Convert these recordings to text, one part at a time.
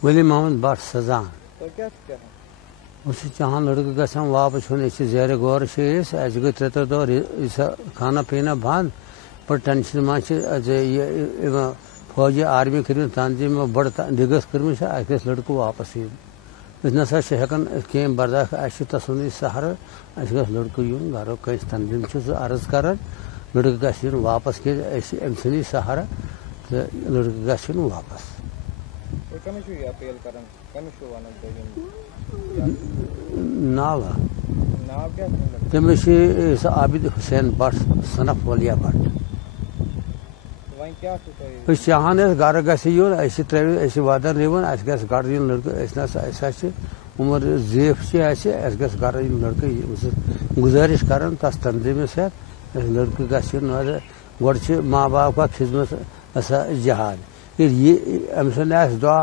वली मोहम्मद भट्ट सजा तो क्या है उस चाहन लड़के गम वापस जेर गौर गई 3 दौर खाना पीना बंद पर टेंशन मज फौजी आर्मी कर तंजीम बड़ दिगस कर्म लड़को वापस नसा हेकान कह बर्दाश्त तसली सहर लड़को यून घर कंस तंजीम अर्ज कर लड़के गन वापस अम सनी सहर तो लड़के गन वापस नाव तमिस आबिद हुसैन भट्ट सनफ वलिया भट्ट चाहान गर गुन वदर निवन गर लड़के उमर जीफ गर लड़के गुजारिश कर तस तंजीम लड़के गन गो माँ बाप का खिदमत जहाद ये अम सन दुआ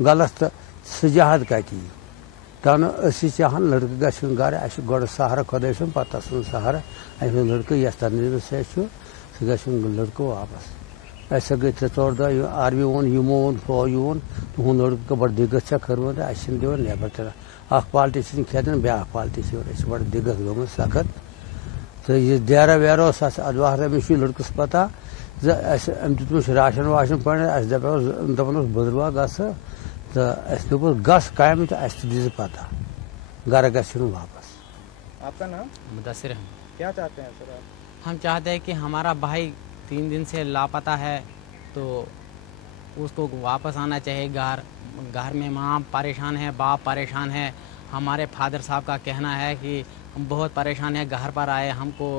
गलत तो सह जहाद कति तन चाहान लड़के गन गर गो सहर खुदा सुन पे तसन सहर लड़के यस तंजीम सह लड़को वापस गई 3-4 दह आर्मी वोन यमो वोन फौज वोन तुद लड़के बड़ दिगत कर्मत दिन नेबर तर पालटिशन खेदन ब्या पालटी बड़ दिगत गम सख्त तो यह देरा वेरा अदवार अमिस लड़कस पता अम दितमस राशन वाशन पे दपान बदरवा गस तो दोपस गस काम तो दी पता गर गन वापस। आपका नाम? मुदस्सिर। क्या चाहते हैं सर आप? हम चाहते हैं कि हमारा भाई 3 दिन से लापता है तो उसको वापस आना चाहिए घर में माँ परेशान है, बाप परेशान है। हमारे फादर साहब का कहना है कि हम बहुत परेशान हैं, घर पर आए हमको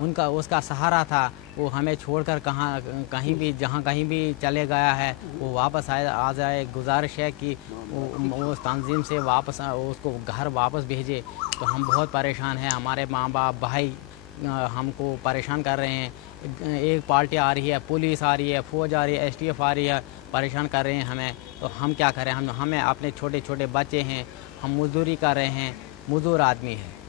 उसका सहारा था, वो हमें छोड़कर कहीं भी जहाँ कहीं भी चले गया है वो वापस आ जाए। गुजारिश है कि वो तंजीम से वापस उसको घर वापस भेजे। तो हम बहुत परेशान हैं, हमारे माँ बाप भाई हमको परेशान कर रहे हैं। एक पार्टी आ रही है, पुलिस आ रही है, फौज आ रही है, STF आ रही है, परेशान कर रहे हैं हमें। तो हम क्या करें? हमें अपने छोटे छोटे बच्चे हैं, हम मजदूरी कर रहे हैं, मजदूर आदमी है।